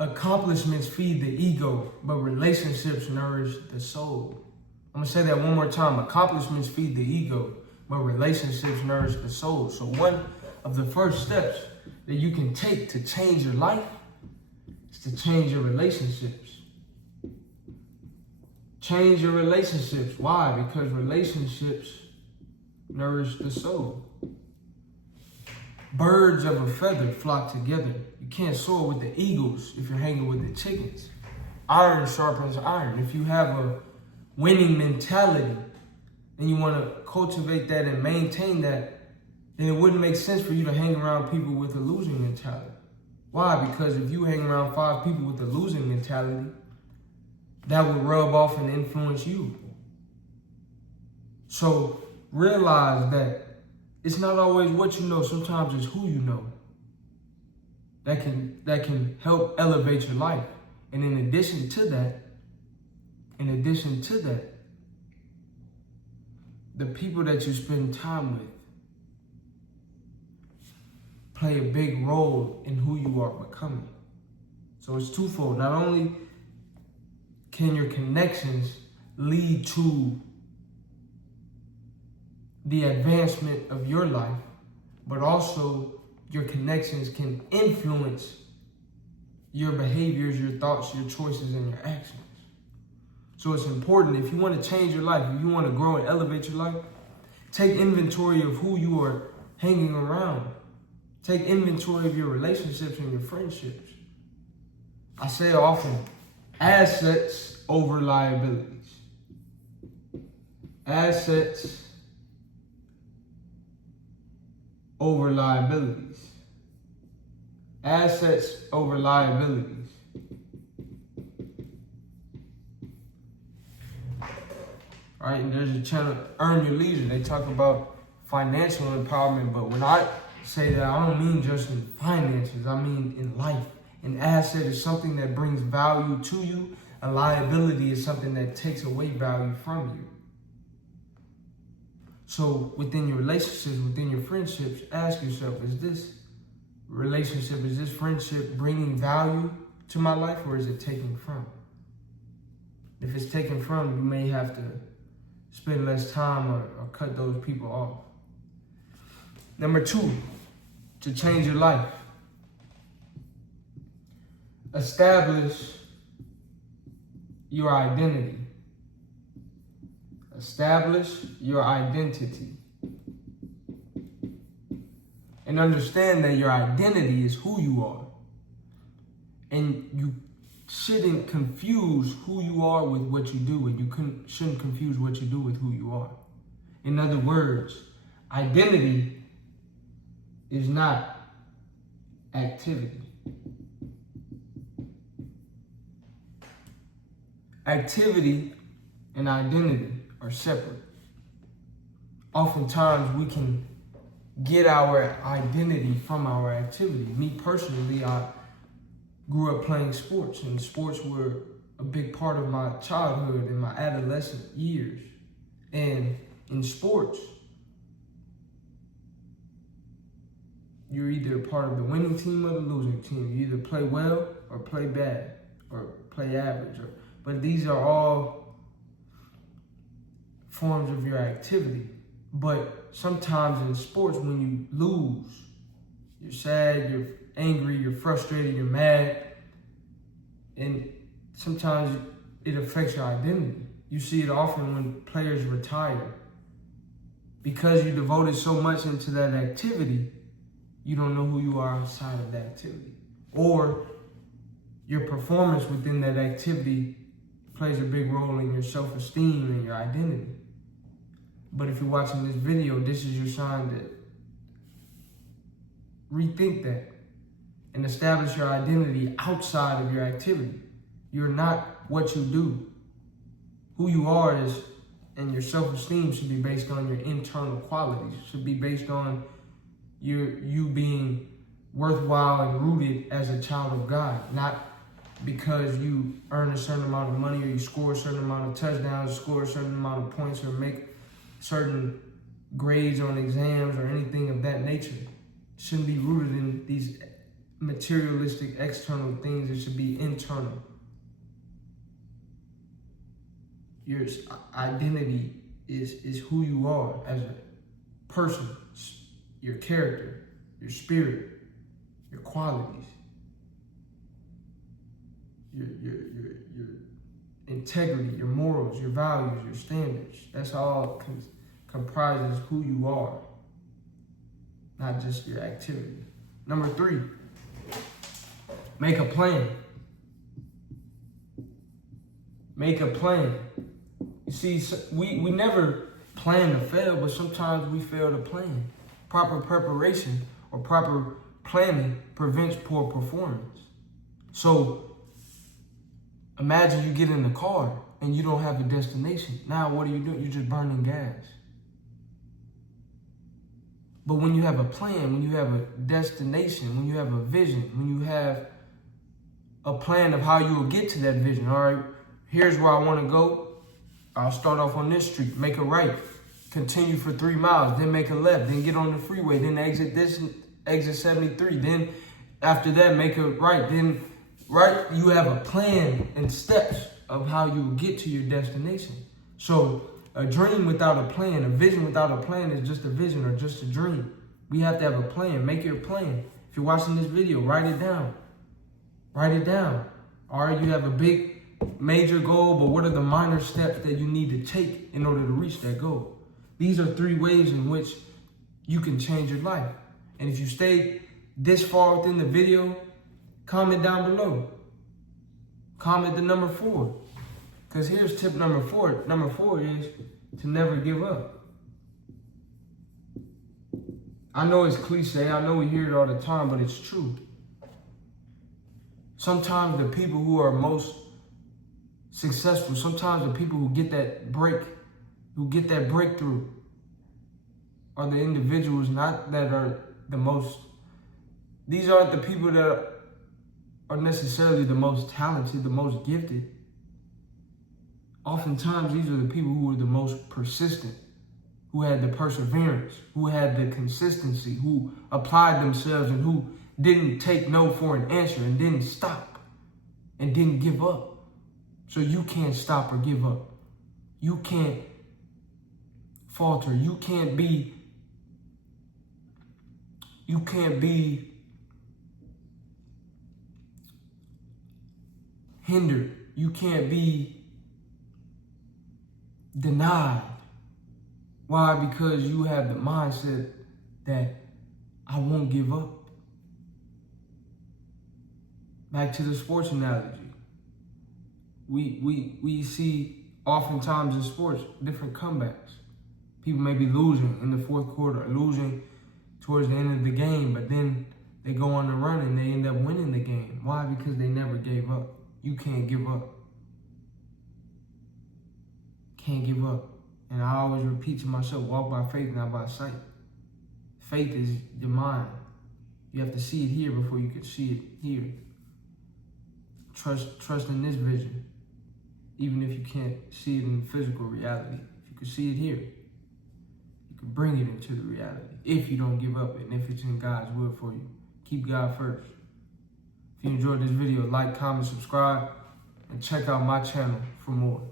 Accomplishments feed the ego, but relationships nourish the soul. I'm gonna say that one more time. Accomplishments feed the ego, but relationships nourish the soul. So one of the first steps that you can take to change your life is to change your relationships. Change your relationships. Why? Because relationships nourish the soul. Birds of a feather flock together. You can't soar with the eagles if you're hanging with the chickens. Iron sharpens iron. If you have a winning mentality and you want to cultivate that and maintain that, then it wouldn't make sense for you to hang around people with a losing mentality. Why? Because if you hang around 5 people with a losing mentality, that will rub off and influence you. So realize that it's not always what you know, sometimes it's who you know that can help elevate your life. And in addition to that, the people that you spend time with play a big role in who you are becoming. So it's twofold. Not only can your connections lead to the advancement of your life, but also your connections can influence your behaviors, your thoughts, your choices, and your actions. So it's important, if you want to change your life, if you want to grow and elevate your life, take inventory of who you are hanging around. Take inventory of your relationships and your friendships. I say often, assets over liabilities. Assets over liabilities. Assets over liabilities. All right, and there's a channel, Earn Your Leisure. They talk about financial empowerment, but when I say that, I don't mean just in finances, I mean in life. An asset is something that brings value to you. A liability is something that takes away value from you. So within your relationships, within your friendships, ask yourself, is this relationship, is this friendship bringing value to my life, or is it taking from? If it's taken from, you may have to spend less time or cut those people off. Number 2, to change your life, establish your identity. Establish your identity. And understand that your identity is who you are. And you shouldn't confuse who you are with what you do, and you shouldn't confuse what you do with who you are. In other words, identity is not activity. Activity and identity are separate. Oftentimes we can get our identity from our activity. Me personally, I grew up playing sports, and sports were a big part of my childhood and my adolescent years. And in sports, you're either part of the winning team or the losing team. You either play well or play bad or play average. But these are all forms of your activity. But sometimes in sports, when you lose, you're sad, you're angry, you're frustrated, you're mad. And sometimes it affects your identity. You see it often when players retire. Because you devoted so much into that activity, you don't know who you are outside of that activity. Or your performance within that activity plays a big role in your self-esteem and your identity. But if you're watching this video, this is your sign to rethink that and establish your identity outside of your activity. You're not what you do. Who you are is, and your self-esteem should be based on your internal qualities. It should be based on you being worthwhile and rooted as a child of God, not because you earn a certain amount of money or you score a certain amount of touchdowns, score a certain amount of points, or make certain grades on exams or anything of that nature. It shouldn't be rooted in these materialistic, external things. It should be internal. Your identity is who you are as a person, your character, your spirit, your qualities, your integrity, your morals, your values, your standards. That's all comprises who you are, not just your activity. Number 3, make a plan. Make a plan. You see, we never plan to fail, but sometimes we fail to plan. Proper preparation or proper planning prevents poor performance. So imagine you get in the car and you don't have a destination. Now what are you doing? You're just burning gas. But when you have a plan, when you have a destination, when you have a vision, when you have a plan of how you will get to that vision, all right, here's where I want to go. I'll start off on this street, make a right, continue for 3 miles, then make a left, then get on the freeway, then exit 73. Then after that, make a right. Then right, you have a plan and steps of how you will get to your destination. So a dream without a plan, a vision without a plan is just a vision or just a dream. We have to have a plan. Make your plan. If you're watching this video, write it down. Write it down. All right, you have a big major goal, but what are the minor steps that you need to take in order to reach that goal? These are 3 ways in which you can change your life. And if you stayed this far within the video, comment down below. Comment the number 4. Because here's tip number 4. Number 4 is to never give up. I know it's cliche. I know we hear it all the time, but it's true. Sometimes the people who are most successful, sometimes the people who get that breakthrough are the individuals not that are the most, these aren't the people that are necessarily the most talented, the most gifted. Oftentimes, these are the people who are the most persistent, who had the perseverance, who had the consistency, who applied themselves and who didn't take no for an answer and didn't stop and didn't give up. So you can't stop or give up. You can't falter. You can't be hindered. You can't be denied. Why? Because you have the mindset that I won't give up. Back to the sports analogy. We see oftentimes in sports different comebacks. People may be losing in the 4th quarter, losing towards the end of the game, but then they go on the run and they end up winning the game. Why? Because they never gave up. You can't give up. Can't give up. And I always repeat to myself, walk by faith, not by sight. Faith is your mind. You have to see it here before you can see it here. Trust in this vision. Even if you can't see it in physical reality, if you can see it here, you can bring it into the reality if you don't give up and if it's in God's will for you. Keep God first. If you enjoyed this video, like, comment, subscribe, and check out my channel for more.